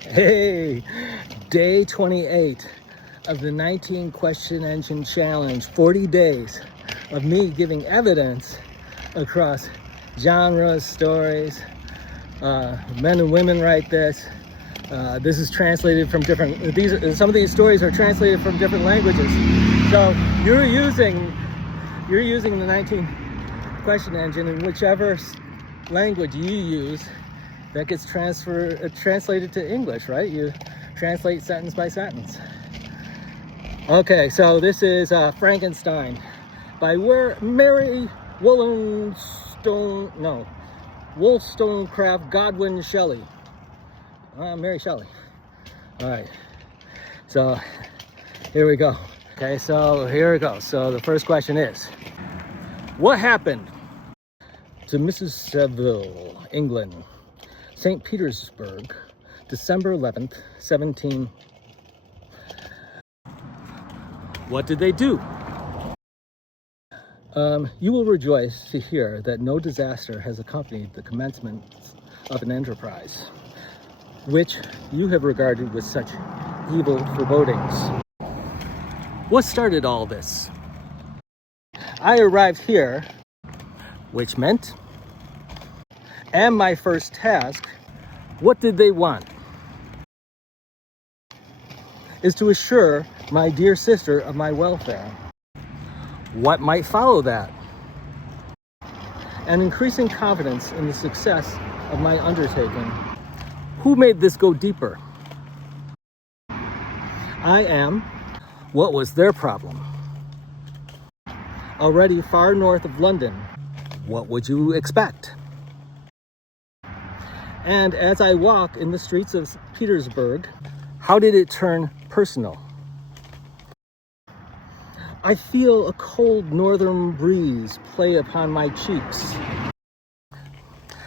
Hey, day 28 of the 19 question engine challenge. 40 days of me giving evidence across genres, stories. Men and women write this. This is translated from different, some of these stories are translated from different languages. So you're using the 19 question engine in whichever language you use that gets translated to English, right? You translate sentence by sentence. Okay, so this is Frankenstein by Mary Wollstonecraft Godwin Shelly. Mary Shelley. All right, so here we go. Okay, so here we go. So the first question is, what happened to Mrs. Seville, England, St. Petersburg, December 11th, 17... What did they do? You will rejoice to hear that no disaster has accompanied the commencement of an enterprise, which you have regarded with such evil forebodings. What started all this? I arrived here, which meant, and my first task, what did they want? Is to assure my dear sister of my welfare. What might follow that? An increasing confidence in the success of my undertaking. Who made this go deeper? I am. What was their problem? Already far north of London. What would you expect? And as I walk in the streets of Petersburg, how did it turn personal? I feel a cold northern breeze play upon my cheeks.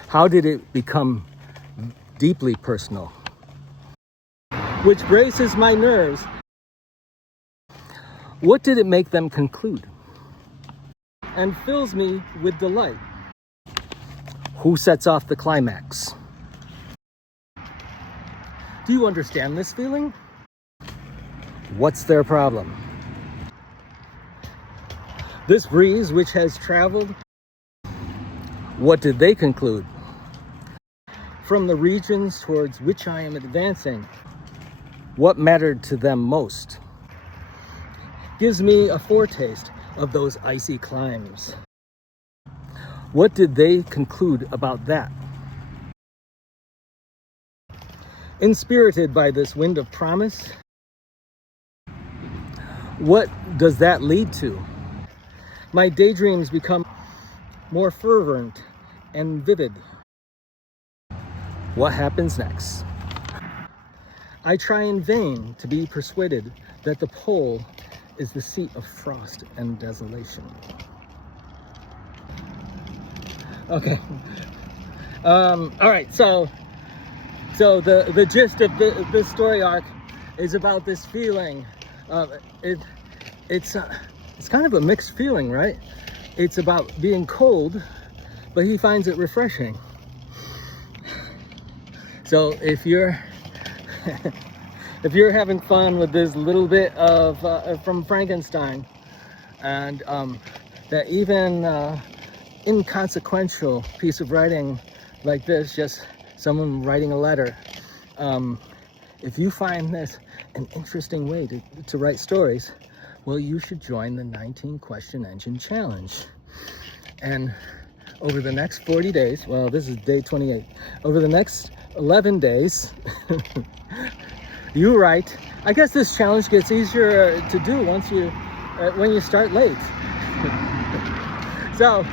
How did it become deeply personal? Which braces my nerves. What did it make them conclude? And fills me with delight. Who sets off the climax? Do you understand this feeling? What's their problem? This breeze which has traveled, what did they conclude? From the regions towards which I am advancing, what mattered to them most? Gives me a foretaste of those icy climes. What did they conclude about that? Inspirited by this wind of promise, what does that lead to? My daydreams become more fervent and vivid. What happens next? I try in vain to be persuaded that the pole is the seat of frost and desolation. Okay. All right, so the gist of this story arc is about this feeling. It's kind of a mixed feeling, right? It's about being cold, but he finds it refreshing. So if you're if you're having fun with this little bit of from Frankenstein, and that even inconsequential piece of writing like this, just someone writing a letter, if you find this an interesting way to write stories, well, you should join the 19 question engine challenge. And over the next 40 days, well, this is day 28, over the next 11 days, you write. I guess this challenge gets easier to do when you start late. So,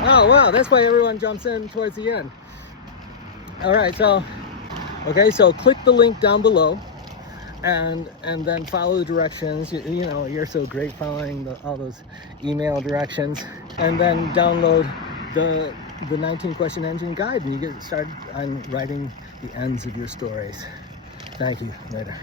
oh wow, that's why everyone jumps in towards the end. All right, so, okay, so click the link down below. And then follow the directions. You know, you're so great following all those email directions. And then download the 19 question engine guide, and you get started on writing the ends of your stories. Thank you. Later.